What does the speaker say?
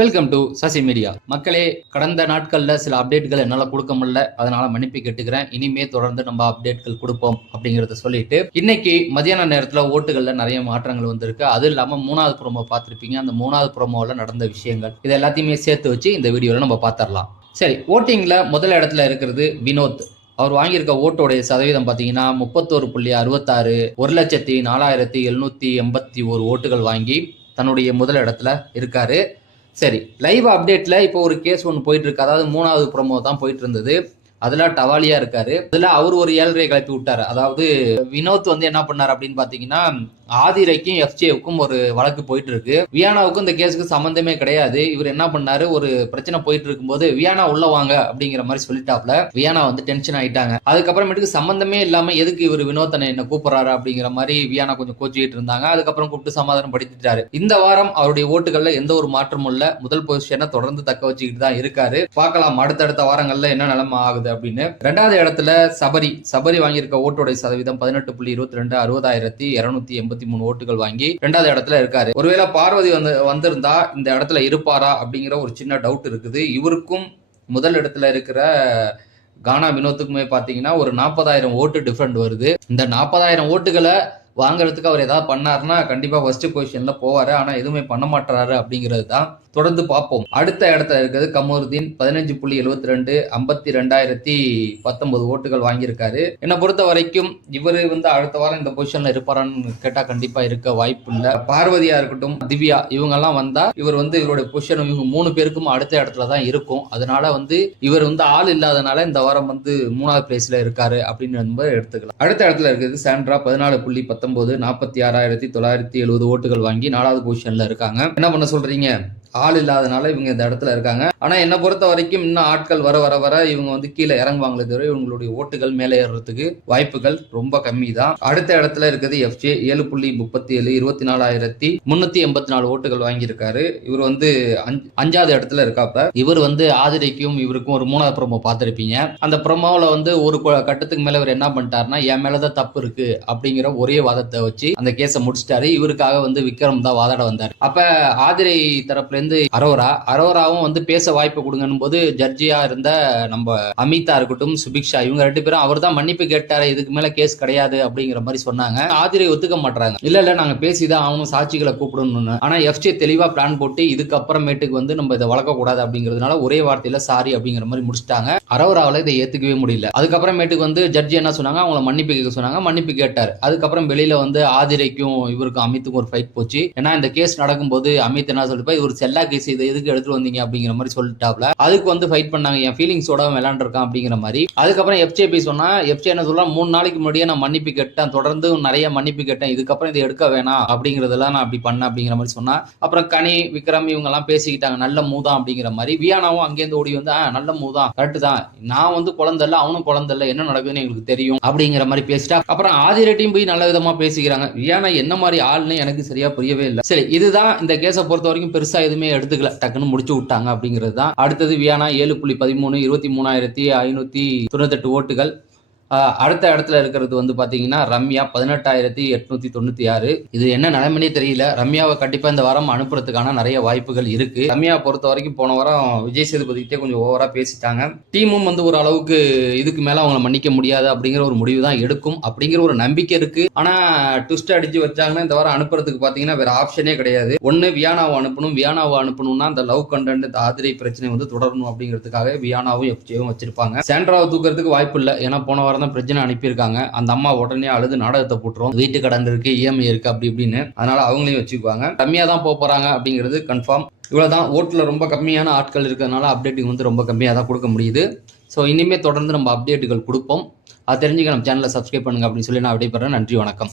Welcome to Sasi media மக்களே கடந்த நாட்களில் சில அப்டேட்கள் என்னால் கொடுக்க முடியல. அதனால மன்னிப்பு கேட்டுக்கிறேன். இனிமே தொடர்ந்து நம்ம அப்டேட்கள் கொடுப்போம் அப்படிங்கறத சொல்லிட்டு இன்னைக்கு மதியான நேரத்தில் ஓட்டுகளில் நிறைய மாற்றங்கள் வந்திருக்கு. அது இல்லாம மூணாவது ப்ரோமோ பார்த்துருப்பீங்க. அந்த மூணாவது ப்ரோமோவில் நடந்த விஷயங்கள். இது எல்லாத்தையுமே சேர்த்து வச்சு இந்த வீடியோவில் நம்ம பார்த்துடலாம். சரி ஓட்டிங்ல முதல் இடத்துல இருக்கிறது வினோத். அவர் வாங்கியிருக்க ஓட்டோடைய சதவீதம் பார்த்தீங்கன்னா முப்பத்தோரு புள்ளி அறுபத்தாறு ஒரு லட்சத்தி நாலாயிரத்தி எழுநூத்தி எண்பத்தி ஒரு ஓட்டுகள் வாங்கி தன்னுடைய முதல் இடத்துல இருக்காரு. சரி லைவ் அப்டேட்ல இப்போ ஒரு கேஸ் ஒன்று போயிட்டு இருக்கு அதாவது மூணாவது ப்ரொமோ தான் போயிட்டு இருந்தது அதில் டவாலியா இருக்காரு. அதில் அவர் ஒரு ஏழரை கிளப்பி விட்டார். அதாவது வினோத் வந்து என்ன பண்ணார் அப்படின்னு பார்த்தீங்கன்னா ஆதிரைக்கும் எஃப்ஜேவுக்கும் ஒரு வழக்கு போயிட்டு இருக்கு வியானாவுக்கும் இந்த கேஸுக்கு சம்பந்தமே கிடையாது. இவர் என்ன பண்ணாரு? ஒரு பிரச்சனை போயிட்டு இருக்கும்போது வியானா உள்ள வாங்க அப்படிங்கிற மாதிரி சொல்லிட்டாப்ல. வியானா வந்து டென்ஷன் ஆயிட்டாங்க. அதுக்கப்புறமேட்டுக்கு சம்பந்தமே இல்லாம எதுக்கு இவர் வினோத்தனை என்ன கூப்பிடுறாரு அப்படிங்கிற மாதிரி வியானா கொஞ்சம் கோச்சிக்கிட்டு இருந்தாங்க. அதுக்கப்புறம் கூப்பிட்டு சமாதானம் படுத்திட்டாரு. இந்த வாரம் அவருடைய ஓட்டுகள்ல எந்த ஒரு மாற்றமும் இல்ல. முதல் பொசிஷனை தொடர்ந்து தக்க வச்சுக்கிட்டு தான் இருக்காரு. பார்க்கலாம் அடுத்தடுத்த வாரங்கள்ல என்ன நிலைமை ஆகுது அப்படின்னு. ரெண்டாவது இடத்துல சபரி சபரி வாங்கியிருக்க ஓட்டோடைய சதவீதம் பதினெட்டு புள்ளி இருபத்தி ரெண்டு அறுபதாயிரத்தி இருநூத்தி எண்பத்தி மூணு ஓட்டுகள் வாங்கி ரெண்டாவது இடத்துல இருக்காரு. ஒருவேளை பார்வதி வந்து வந்திருந்தா இந்த இடத்துல இருப்பாரா அப்படிங்கிற ஒரு சின்ன டவுட் இருக்குது. இவருக்கும் முதல் இடத்துல இருக்கிற கானா வினோத்துக்குமே பார்த்தீங்கன்னா ஒரு நாற்பதாயிரம் ஓட்டு டிஃப்ரெண்ட் வருது. இந்த நாற்பதாயிரம் ஓட்டுகளை வாங்குறதுக்கு அவர் ஏதாவது பண்ணாருன்னா கண்டிப்பா ஃபர்ஸ்ட் பொசிஷன்ல போவாரு. ஆனா எதுவுமே பண்ண மாட்டாரு அப்படிங்கிறது தான் தொடர்ந்து பார்ப்போம். அடுத்த இடத்துல இருக்கிறது கமருதீன் பதினஞ்சு புள்ளி எழுபத்தி ரெண்டு ஐம்பத்தி ரெண்டாயிரத்தி பத்தொன்பது ஓட்டுகள் வாங்கியிருக்காரு. என்னை பொறுத்த வரைக்கும் இவர் வந்து அடுத்த வாரம் இந்த பொசிஷன்ல இருப்பாரான்னு கேட்டா கண்டிப்பா இருக்க வாய்ப்பு இல்லை. பார்வதியா இருக்கட்டும் திவ்யா இவங்க எல்லாம் வந்தா இவர் வந்து இவருடைய பொசிஷன் இவங்க மூணு பேருக்கும் அடுத்த இடத்துல தான் இருக்கும். அதனால வந்து இவர் வந்து ஆள் இல்லாதனால இந்த வாரம் வந்து மூணாவது பிளேஸ்ல இருக்காரு அப்படின்னு நம்ம எடுத்துக்கலாம். அடுத்த இடத்துல இருக்கிறது சாண்ட்ரா பதினாலு புள்ளி பத்தொன்பது நாற்பத்தி ஆறாயிரத்தி தொள்ளாயிரத்தி எழுபது ஓட்டுகள் வாங்கி நாலாவது பொசிஷன்ல இருக்காங்க. என்ன பண்ண சொல்றீங்க? ஆள் இல்லாதனால இவங்க இந்த இடத்துல இருக்காங்க. ஆனா என்னை பொறுத்த வரைக்கும் இன்னும் ஆட்கள் வர வர வர இவங்க வந்து கீழே இறங்குவாங்களே தவிர இவங்களுடைய ஓட்டுகள் மேலே ஏறுறதுக்கு வாய்ப்புகள் ரொம்ப கம்மி தான் அடுத்த இடத்துல இருக்குது எஃப்ஜே ஏழு புள்ளி முப்பத்தி ஏழு இருபத்தி நாலாயிரத்தி முன்னூத்தி எண்பத்தி நாலு ஓட்டுகள் வாங்கியிருக்காரு. இவர் வந்து அஞ்சாவது இடத்துல இருக்காப்ப. இவர் வந்து ஆதிரைக்கும் இவருக்கும் ஒரு மூணாவது ப்ரோமோ பார்த்துருப்பீங்க. அந்த ப்ரோமோவில் வந்து ஒரு கட்டத்துக்கு மேல இவர் என்ன பண்ணிட்டாருன்னா என் மேலதான் தப்பு இருக்கு அப்படிங்கிற ஒரே வாதத்தை வச்சு அந்த கேஸை முடிச்சிட்டாரு. இவருக்காக வந்து விக்ரம் தான் வாதாட வந்தார். அப்ப ஆதிரை தரப்புல இருந்து அரோரா. அரோராவும் வந்து பேச வாய்ப்பு கொடுங்கன்னு போது ஜட்ஜியா இருந்த நம்ம அமிதா இருக்கட்டும் சுபிக்ஷா இவங்க ரெண்டு பேரும் அவர் தான் மன்னிப்பு கேட்டாரு இதுக்கு மேல கேஸ் கிடையாது அப்படிங்கிற மாதிரி சொன்னாங்க. ஆதிரை ஒத்துக்க மாட்டாங்க இல்ல இல்ல நாங்க பேசிதான் அவனும் சாட்சிகளை கூப்பிடணும்னு. ஆனா எஃப்சி தெளிவா பிளான் போட்டு இதுக்கப்புறமேட்டுக்கு வந்து நம்ம இதை வளர்க்க கூடாது அப்படிங்கிறதுனால ஒரே வார்த்தையில சாரி அப்படிங்கிற மாதிரி முடிச்சிட்டாங்க. அரோராவில் இதை ஏற்றுக்கவே முடியல. அதுக்கப்புறமேட்டுக்கு வந்து ஜட்ஜி என்ன சொன்னாங்க? அவங்கள மன்னிப்பு கேட்க சொன்னாங்க. மன்னிப்பு கேட்டார். அதுக்கப்புறம் வெளியில் வந்து ஆதிரைக்கும் இவருக்கும் அமித்துக்கும் ஒரு ஃபைட் போச்சு. ஏன்னா இந்த கேஸ் நடக்கும்போது அமித் என்ன சொல்லிட்டு இது ஒரு செல்லா கேஸ் இதை எதுக்கு எடுத்துட்டு வந்தீங்க? அப்படிங்கிற மாதிரி சொல்லிட்டாப்ல. அதுக்கு வந்து ஃபைட் பண்ணாங்க. என் ஃபீலிங்ஸோட விளாண்டுருக்கான் அப்படிங்கிற மாதிரி. அதுக்கப்புறம் எஃப்ஜேபி சொன்னா எஃப்ஜே என்ன சொல்றா? மூணு நாளைக்கு முன்னாடியே நான் மன்னிப்பு கேட்டேன். தொடர்ந்து நிறைய மன்னிப்பு கேட்டேன். இதுக்கப்புறம் இதை எடுக்க வேணாம். அப்படிங்கிறதெல்லாம் நான் அப்படி பண்ணேன் அப்படிங்கிற மாதிரி சொன்னா. அப்புறம் கனி விக்ரம் இவங்க எல்லாம் பேசிக்கிட்டாங்க. நல்ல மூதான் அப்படிங்கிற மாதிரி. வியானாவும் அங்கேருந்து ஓடி வந்து "ஆ, நல்ல மூதான். கரெக்ட் தான். நான் வந்து குழந்தை அவனும் குழந்தை இல்ல என்ன நடக்குதுன்னு எங்களுக்கு தெரியும் அப்படிங்கிற மாதிரி பேசிட்டா அப்புறம் ஆதிரெட்டியும் போய் நல்ல விதமா பேசிக்கிறாங்க. வியானா என்ன மாதிரி ஆள்னு எனக்கு சரியா புரியவே இல்லை. சரி இதுதான் இந்த கேஸை பொறுத்த வரைக்கும் பெருசா எதுவுமே எடுத்துக்கல. டக்குன்னு முடிச்சு விட்டாங்க அப்படிங்கிறது தான் அடுத்தது வியானா ஏழு புள்ளி பதிமூணு இருபத்தி மூணாயிரத்தி ஐநூத்தி தொண்ணூத்தெட்டு ஓட்டுகள். அடுத்த இடத்துல இருக்கிறது வந்து பாத்தீங்கன்னா ரம்யா பதினெட்டாயிரத்தி எட்நூத்தி தொண்ணூத்தி ஆறு. இது என்ன நிலைமைனே தெரியல. ரம்யாவை கண்டிப்பா இந்த வாரம் அனுப்புறதுக்கான நிறைய வாய்ப்புகள் இருக்கு. ரம்யாவை பொறுத்த வரைக்கும் போன வாரம் விஜய் சேதுபதிக்கிட்டே கொஞ்சம் ஓவரா பேசிட்டாங்க. டீமும் வந்து ஒரு அளவுக்கு இதுக்கு மேல அவங்கள மன்னிக்க முடியாது அப்படிங்கிற ஒரு முடிவு தான் எடுக்கும் அப்படிங்கிற ஒரு நம்பிக்கை இருக்கு. ஆனா ட்விஸ்ட் அடிச்சு வச்சாங்கன்னா இந்த வாரம் அனுப்புறதுக்கு பாத்தீங்கன்னா வேற ஆப்ஷனே கிடையாது. ஒன்னு வியானாவை அனுப்பணும். வியானாவை அனுப்பணும்னா அந்த லவ் கண்டென்ட் இந்த ஆதிரை பிரச்சனை வந்து தொடரணும் அப்படிங்கிறதுக்காக வியானாவும் எஃப்ஜேவும் வச்சிருப்பாங்க. சேண்ட்ராவை தூக்குறதுக்கு வாய்ப்பு இல்லை. ஏன்னா போன வாரம் தான் பிரச்சனை அனுப்பியிருக்காங்க. அந்த அம்மா உடனே அழுது நாடகத்தை போட்டுரும். வீட்டு கடன் இருக்கு இஎம்ஐ இருக்கு அப்படி இப்படின்னு. அதனால அவங்களையும் வச்சுக்குவாங்க. கம்மியா தான் போக போறாங்க அப்படிங்கிறது கன்ஃபார்ம் இவ்வளவுதான். ஓட்டுல ரொம்ப கம்மியான ஆட்கள் இருக்கிறதுனால அப்டேட்டிங் வந்து ரொம்ப கம்மியாக தான் கொடுக்க முடியுது. ஸோ இனிமேல் தொடர்ந்து நம்ம அப்டேட்டுகள் கொடுப்போம். அது தெரிஞ்சுக்க நம்ம சேனலை சப்ஸ்கிரைப் பண்ணுங்க அப்படின்னு சொல்லி நான் விடைபெறேன். நன்றி வணக்கம்.